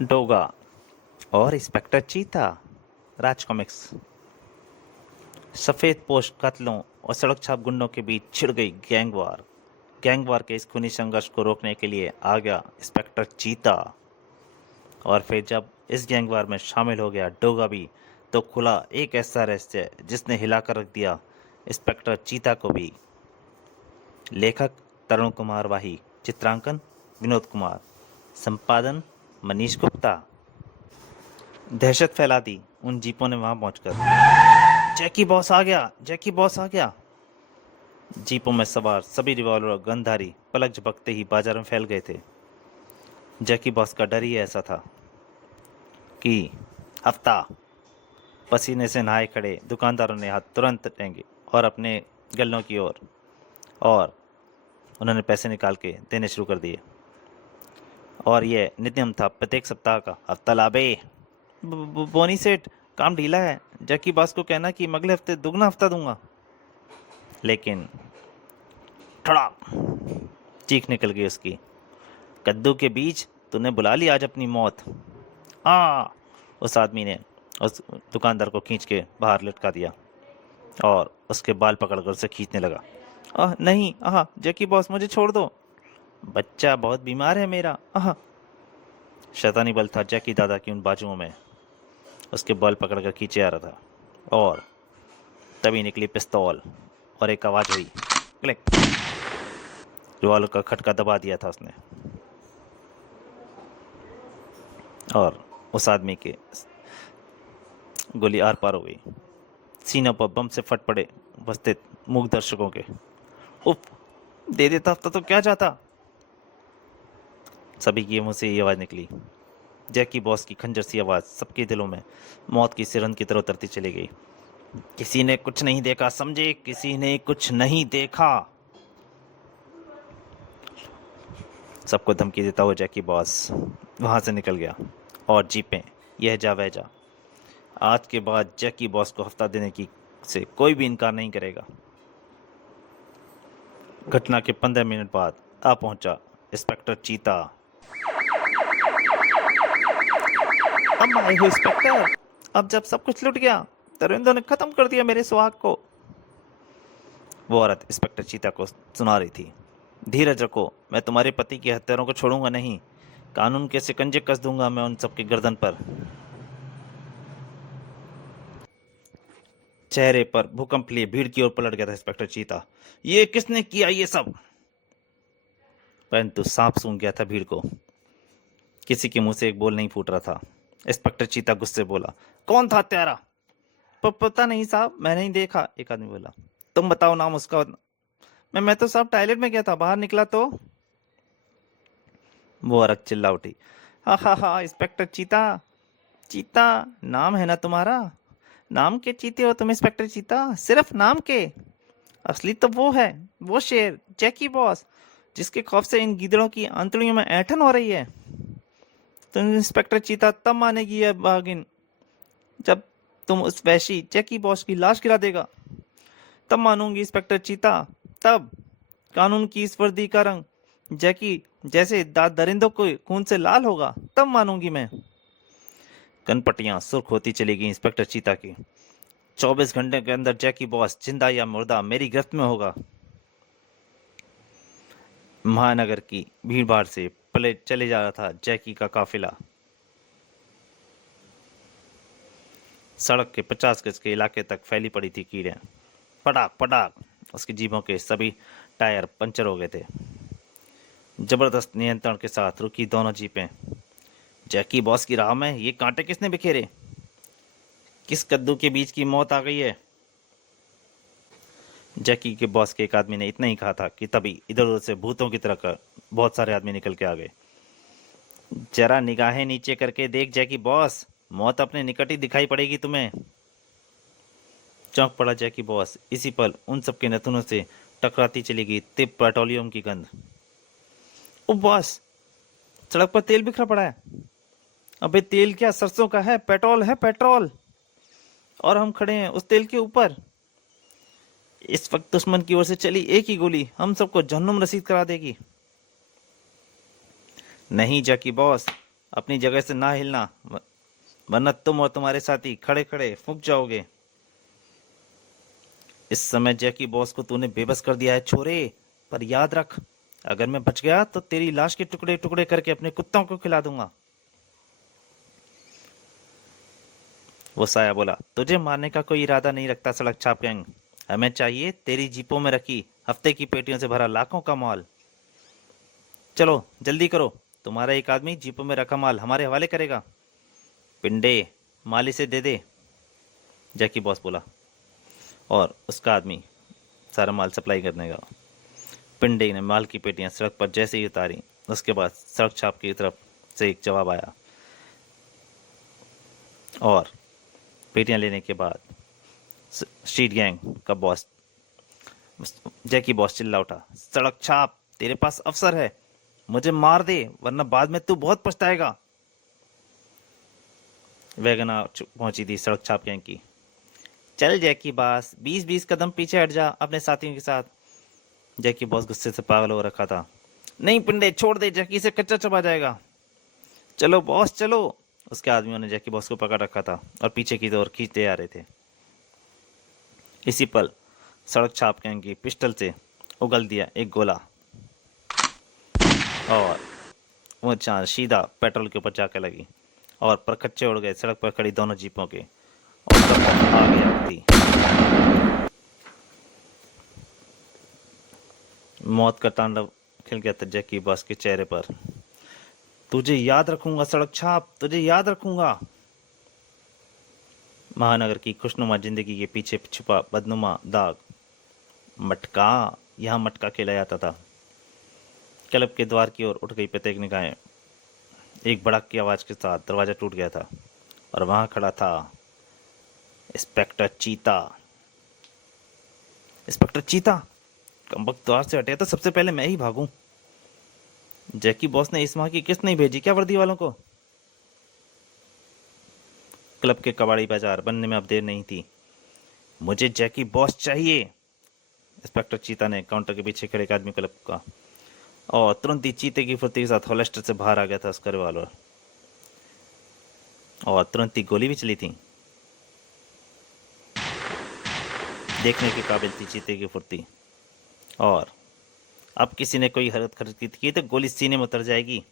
डोगा और इंस्पेक्टर चीता। राज कॉमिक्स। सफेद पोश कातलों और सड़क छाप गुंडों के बीच छिड़ गई गैंगवार के इस खूनी संघर्ष को रोकने के लिए आ गया इंस्पेक्टर चीता। और फिर जब इस गैंगवार में शामिल हो गया डोगा भी, तो खुला एक ऐसा रहस्य जिसने हिलाकर रख दिया इंस्पेक्टर चीता को भी। लेखक तरुण कुमार वाही, चित्रांकन विनोद कुमार, संपादन मनीष गुप्ता। दहशत फैला दी उन जीपों ने वहां पहुंचकर। जैकी बॉस आ गया, जैकी बॉस आ गया। जीपों में सवार सभी रिवॉल्वर और गनधारी पलक झपकते ही बाजार में फैल गए थे। जैकी बॉस का डर ही ऐसा था कि हफ्ता पसीने से नहाए खड़े दुकानदारों ने हाथ तुरंत टेंगे और अपने गल्लों की ओर, और उन्होंने पैसे निकाल के देने शुरू कर दिए। और यह नियम था प्रत्येक सप्ताह का। हफ्ता लाबे बोनी सेठ, काम ढीला है। जैकी बॉस को कहना कि अगले हफ्ते दुगना हफ्ता दूंगा। लेकिन थोड़ा चीख निकल गई उसकी। कद्दू के बीज, तूने बुला ली आज अपनी मौत। उस आदमी ने उस दुकानदार को खींच के बाहर लटका दिया और उसके बाल पकड़कर उसे खींचने लगा। नहीं, जैकी बॉस मुझे छोड़ दो, बच्चा बहुत बीमार है मेरा। शैतानी बल था जैकी दादा की उन बाजुओं में। उसके बाल पकड़कर खींचे आ रहा था और तभी निकली पिस्तौल और एक आवाज हुई, क्लिक। रिवॉल्वर का खटका दबा दिया था उसने और उस आदमी के गोली आर पार हो गई। सीनों पर बम से फट पड़े उपस्थित मूक दर्शकों के। उफ, दे देता तो क्या जाता। सभी के मुंह से ये आवाज निकली। जैकी बॉस की खंजर सी आवाज सबके दिलों में मौत की सिरन की तरह उतरती चली गई। किसी ने कुछ नहीं देखा, समझे, किसी ने कुछ नहीं देखा। सबको धमकी देता हुआ जैकी बॉस वहां से निकल गया और जीपें यह जा वह जा। आज के बाद जैकी बॉस को हफ्ता देने की से कोई भी इनकार नहीं करेगा। घटना के 15 मिनट बाद आ पहुंचा इंस्पेक्टर चीता। अब आए हो इंस्पेक्टर। अब जब सब कुछ लुट गया, दरिंदों ने खत्म कर दिया मेरे सुहाग को। वो औरत इंस्पेक्टर चीता को सुना रही थी। धीरज रखो, मैं तुम्हारे पति के हत्यारों को छोड़ूंगा नहीं। कानून के शिकंजे कस दूंगा मैं उन सबके गर्दन पर। चेहरे पर भूकंप लिए भीड़ की ओर पलट गया था इंस्पेक्टर चीता। ये किसने किया ये सब? परंतु सांप सूंघ गया था भीड़ को। किसी के मुंह से एक बोल नहीं फूट रहा था। इंस्पेक्टर चीता गुस्से बोला, कौन था हत्यारा? पता नहीं साहब, मैंने नहीं देखा। एक आदमी बोला। तुम बताओ नाम उसका। मैं तो साहब टॉयलेट में गया था, बाहर निकला तो। वो औरत चिल्ला उठी, हा इंस्पेक्टर चीता। चीता नाम है ना तुम्हारा? नाम के चीते हो तुम इंस्पेक्टर चीता, सिर्फ नाम के। असली तो वो है, वो शेर जैकी बॉस, जिसके खौफ से इन गीदड़ों की अंतड़ियों में ऐंठन हो रही है। तुम इंस्पेक्टर चीता तब मानेगी यह बागिन जब तुम उस वैशी जैकी बॉस की लाश गिरा देगा। तब मानूंगी इंस्पेक्टर चीता, तब। कानून की इस वर्दी का रंग जैकी जैसे दरिंदों को खून से लाल होगा, तब मानूंगी मैं। कनपटियां सुर्ख होती चली गई इंस्पेक्टर चीता की। 24 घंटे के अंदर जैकी बॉस जिंदा या मुर्दा मेरी गिरफ्त में होगा। महानगर की भीड़भाड़ से पले चले जा रहा था जैकी का काफिला। सड़क के 50 गज के इलाके तक फैली पड़ी थी कीड़ें। पटाक पटाक उसकी जीभों के सभी टायर पंचर हो गए थे। जबरदस्त नियंत्रण के साथ रुकी दोनों जीपें। जैकी बॉस की राह में ये कांटे किसने बिखेरे? किस कद्दू के बीज की मौत आ गई है? जैकी के बॉस के एक आदमी ने इतना ही कहा था कि तभी इधर उधर से भूतों की तरह कर बहुत सारे आदमी निकल के आ गए। जरा निगाहें नीचे करके देख जैकी बॉस, मौत अपने निकट ही दिखाई पड़ेगी तुम्हें। चौंक पड़ा जैकी बॉस। इसी पल उन सबके नथुनों से टकराती चली गई तिप पेट्रोलियम की गंध। ओ बॉस, सड़क पर तेल बिखरा पड़ा है। अबे तेल क्या, सरसों का है, पेट्रोल है, पेट्रोल। और हम खड़े हैं उस तेल के ऊपर। इस वक्त दुश्मन की ओर से चली एक ही गोली हम सबको जहन्नुम रसीद करा देगी। नहीं जैकी बॉस, अपनी जगह से ना हिलना, वरना तुम और तुम्हारे साथी खड़े खड़े फूंक जाओगे। इस समय जैकी बॉस को तूने बेबस कर दिया है छोरे, पर याद रख, अगर मैं बच गया तो तेरी लाश के टुकड़े टुकड़े करके अपने कुत्तों को खिला दूंगा। वो साया बोला, तुझे मारने का कोई इरादा नहीं रखता सड़क छाप गैंग। हमें चाहिए तेरी जीपों में रखी हफ्ते की पेटियों से भरा लाखों का माल। चलो जल्दी करो, तुम्हारा एक आदमी जीपों में रखा माल हमारे हवाले करेगा। पिंडे, माल इसे दे दे, जैकी बॉस बोला। और उसका आदमी सारा माल सप्लाई करने का। पिंडे ने माल की पेटियां सड़क पर जैसे ही उतारी, उसके बाद सड़क छाप की तरफ से एक जवाब आया, और पेटियां लेने के बाद स्ट्रीट गैंग का बॉस जैकी बॉस चिल्ला उठा, सड़क छाप, तेरे पास अवसर है, मुझे मार दे वरना बाद में तू बहुत पछताएगा। वैगन पहुंची थी सड़क छाप गैंग की। चल जैकी बॉस, 20-20 कदम पीछे हट जा अपने साथियों के साथ। जैकी बॉस गुस्से से पागल हो रखा था। नहीं पिंडे, छोड़ दे, जैकी से कच्चा चबा जाएगा। चलो बॉस चलो। उसके आदमियों ने जैकी बॉस को पकड़ रखा था और पीछे की ओर खींचते आ रहे थे। इसी पल सड़क छाप गैंग की पिस्टल से उगल दिया एक गोला, और वो चांद सीधा पेट्रोल के ऊपर जाकर लगी और परखच्चे उड़ गए सड़क पर खड़ी दोनों जीपों के, और तब आ गया थी। मौत का तांडव खिल गया था जैकी बॉस के चेहरे पर। तुझे याद रखूंगा सड़क छाप, तुझे याद रखूंगा। महानगर की खुशनुमा जिंदगी के पीछे छुपा बदनुमा दाग। मटका, यहाँ मटका खेला जाता था। क्लब के द्वार की ओर उठ गई प्रत्येक निगाहें। एक भड़क की आवाज के साथ दरवाजा टूट गया था और वहां खड़ा था इंस्पेक्टर चीता। इंस्पेक्टर चीता, कमबख्त द्वार से हटे तो सबसे पहले मैं ही भागूं। जैकी बॉस ने इस माह की किस्त नहीं भेजी क्या वर्दी वालों को? क्लब के कबाड़ी बाजार बनने में अब देर नहीं थी। मुझे जैकी बॉस चाहिए, इंस्पेक्टर चीता ने काउंटर के पीछे खड़े एक आदमी को लपका, और तुरंत ही चीते की फुर्ती के साथ होलेस्टर से बाहर आ गया था उसका रिवॉल्वर, और तुरंत ही गोली भी चली थी। देखने के काबिल थी चीते की फुर्ती। और अब किसी ने कोई हरकत की तो गोली सीने में उतर जाएगी।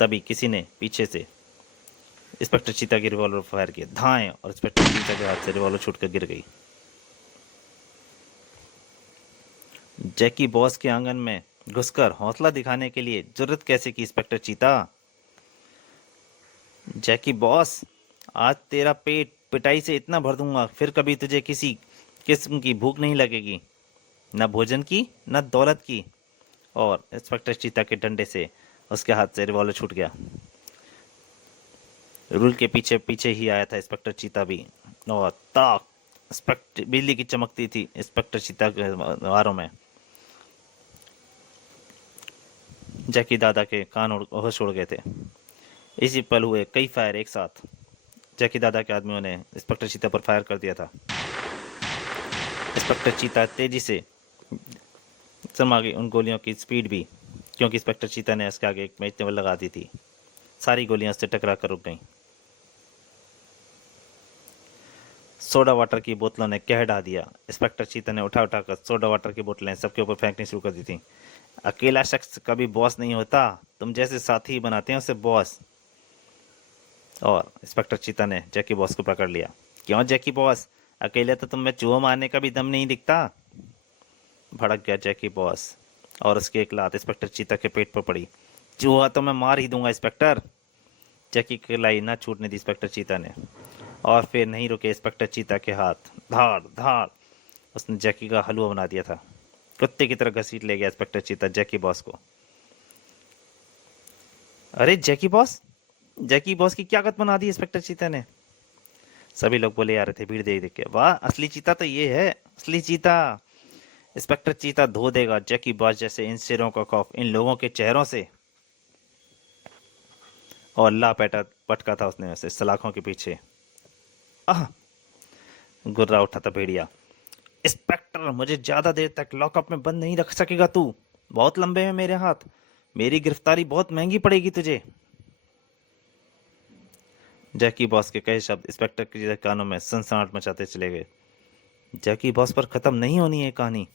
तभी किसी ने पीछे से इंस्पेक्टर चीता की रिवॉल्वर फायर किया, धाएं, और इंस्पेक्टर चीता के हाथ से रिवॉल्वर छूटकर गिर गई। जैकी बॉस के आंगन में घुसकर हौसला दिखाने के लिए जरूरत कैसे की इंस्पेक्टर चीता? जैकी बॉस, आज तेरा पेट पिटाई से इतना भर दूंगा फिर कभी तुझे किसी किस्म की भूख नहीं लगेगी, न भोजन की न दौलत की। और इंस्पेक्टर चीता के डंडे से उसके हाथ से रिवॉल्वर छूट गया। रूल के पीछे पीछे ही आया था इंस्पेक्टर चीता भी, और ताक बिजली की चमकती थी इंस्पेक्टर चीता के वारों में। जैकी दादा के कान होश उड़ गए थे। इसी पल हुए कई फायर एक साथ। जैकी दादा के आदमियों ने इंस्पेक्टर चीता पर फायर कर दिया था। इंस्पेक्टर चीता तेजी से समा गई उन गोलियों की स्पीड भी, क्योंकि इंस्पेक्टर चीता ने इसके आगे एक मेज लगा दी थी। सारी गोलियां उससे टकरा कर रुक गईं। सोडा वाटर की बोतलों ने कह ढा दिया। इंस्पेक्टर चीता ने उठा उठाकर सोडा वाटर की बोतलें सबके ऊपर फेंकनी शुरू कर दी थी। अकेला शख्स कभी बॉस नहीं होता, तुम जैसे साथी ही बनाते हैं उसे बॉस। और इंस्पेक्टर चीता ने जैकी बॉस को पकड़ लिया। क्यों जैकी बॉस, अकेले तो तुम में चूहा मारने का भी दम नहीं दिखता। भड़क गया जैकी बॉस, और उसकी एक लात इंस्पेक्टर चीता के पेट पर पड़ी। चूहा तो मैं मार ही दूंगा इंस्पेक्टर। जैकी की लाई ना छूटने दी इंस्पेक्टर चीता ने, और फिर नहीं रुके इंस्पेक्टर चीता के हाथ। धाड़ धाड़ उसने जैकी का हलवा बना दिया था। कुत्ते की तरह घसीट ले गया इंस्पेक्टर चीता जैकी बॉस को। अरे जैकी बॉस की क्या गत बना दी इंस्पेक्टर चीता ने। सभी लोग बोले आ रहे थे भीड़ देख देख के, वाह असली चीता तो ये है, असली चीता। इंस्पेक्टर चीता धो देगा जैकी बॉस जैसे इन शेरों का खौफ इन लोगों के चेहरों से। और ला पैटा पटका था उसने वैसे सलाखों के पीछे। आह, गुर्रा उठा था भेड़िया। इंस्पेक्टर, मुझे ज्यादा देर तक लॉकअप में बंद नहीं रख सकेगा तू, बहुत लंबे हैं मेरे हाथ। मेरी गिरफ्तारी बहुत महंगी पड़ेगी तुझे। जैकी बॉस के कई शब्द इंस्पेक्टर के कानों में सनसनाहट मचाते चले गए। जैकी बॉस पर खत्म नहीं होनी है कहानी।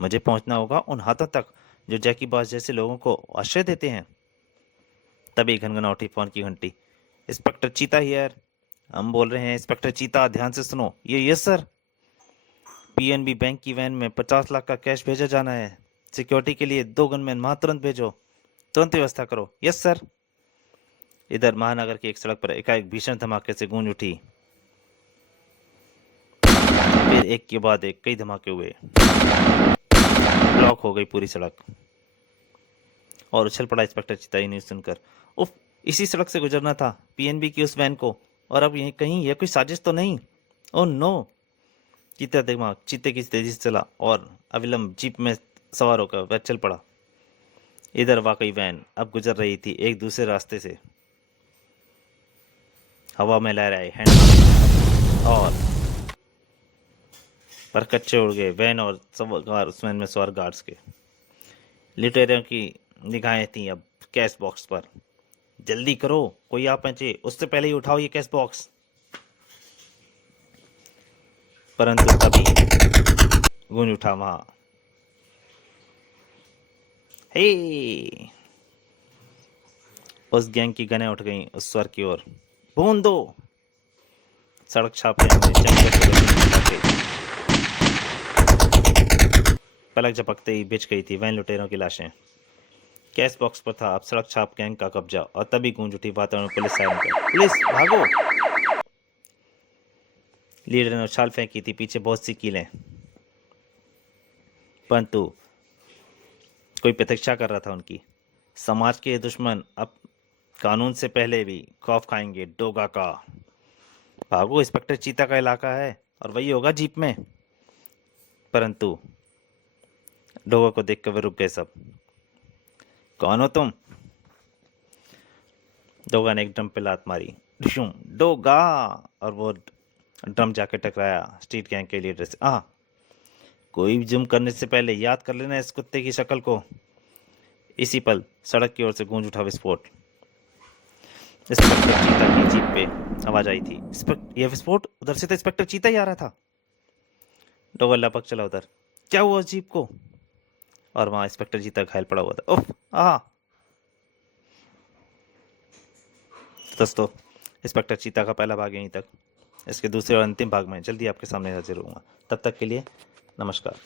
मुझे पहुंचना होगा उन हाथों तक जो जैकी बॉस जैसे लोगों को आश्रय देते हैं। तभी घनघना उठी फोन की घंटी। इंस्पेक्टर चीता हियर। हम बोल रहे हैं इंस्पेक्टर चीता, ध्यान से सुनो। ये यस सर। पीएनबी बैंक की वैन में 50 लाख का कैश भेजा जाना है। सिक्योरिटी के लिए 2 गनमैन वहां तुरंत भेजो। तुरंत व्यवस्था करो। Yes sir. इधर महानगर की एक सड़क पर एकाएक भीषण धमाके से गूंज उठी। फिर एक के बाद एक कई धमाके हुए। ब्लॉक हो गई पूरी सड़क और उछल पड़ा इंस्पेक्टर चिताई न्यूज सुनकर। उफ, इसी सड़क से गुजरना था पीएनबी की उस वैन को, और अब यहीं कहीं यह कोई साजिश तो नहीं। Oh no. चीता दिमाग चीते की तेजी से चला और अविलंब जीप में सवार होकर वह चल पड़ा। इधर वाकई वैन अब गुजर रही थी एक दूसरे रास्ते से। हवा में लहराए हैंड और पर कच्चे उड़ गए वैन और सवार उस वैन में सवार गार्ड्स के। लुटेरों की निगाहें थी अब कैश बॉक्स पर। जल्दी करो, कोई आ पहुंचे उससे पहले ही उठाओ ये कैश बॉक्स। परंतु तभी गूंज उठा वहां। हे! उस गैंग की गनें उठ गईं उस स्वर की ओर। भून दो। सड़क छापे पलक झपकते ही बिछ गई थी वैन लुटेरों की लाशें। कैश बॉक्स पर था अब सड़क छाप गैंग का कब्जा, और तभी गूंज उठी वातावरण पुलिस सायरन का। पुलिस भागो। लीडर ने उछाल फेंकी थी पीछे बहुत सी कीलें, परंतु कोई प्रतीक्षा कर रहा था उनकी। समाज के दुश्मन अब कानून से पहले भी खौफ खाएंगे डोगा का। भागो, इंस्पेक्टर चीता का इलाका है और वही होगा जीप में। परंतु डोगा को देखकर वे रुक गए सब। कौन हो तुम? डोगा ने एक ड्रम पे लात मारी। डिशूम, डोगा! और वो ड्रम जाके टकराया स्ट्रीट गैंग के लीडर से। कोई भी जुम करने से पहले याद कर लेना इस कुत्ते की शक्ल को। इसी पल सड़क की ओर से गूंज उठा विस्फोट। इंस्पेक्टर चीता की जीप पे आवाज आई थी। यह विस्फोट उधर से तो इंस्पेक्टर चीता ही आ रहा था। डोगा लपक चला उधर। क्या हुआ उस जीप को? और वहां इंस्पेक्टर चीता घायल पड़ा हुआ था। उफ! दोस्तों, इंस्पेक्टर चीता का पहला भाग यहीं तक। इसके दूसरे और अंतिम भाग में जल्दी आपके सामने हाजिर होऊंगा। तब तक के लिए नमस्कार।